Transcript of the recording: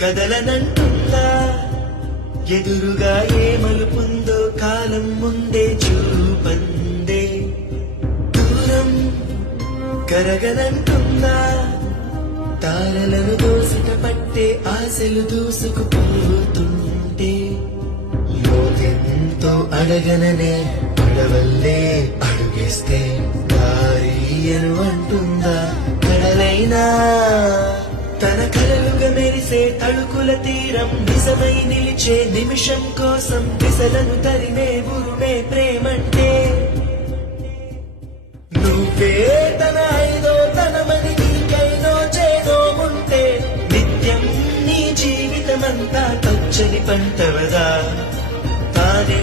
కదలనంటుందా ఎదురుగా ఏ మలుపుందో కాలం ముందే చూపందే దూరం కరగనంటుందా తారలను దోసిట పట్టే ఆశలు దూసుకుపోతుంటే లోతెంతో అడగననే అడవల్లే అడుగేస్తే దారి అను అంటుందా కడలైనా తన కలలుగా మెరిసే తళుకుల తీరం నిజమై నిలిచే నిమిషం కోసం దిశలను తరిమే ఉరుమే ప్రేమంటే నువ్వే తన ఐదో తనమని నీకైనో చేదో ఉంటే నిత్యం నీ జీవితమంతా పచ్చని పంటవదా తానే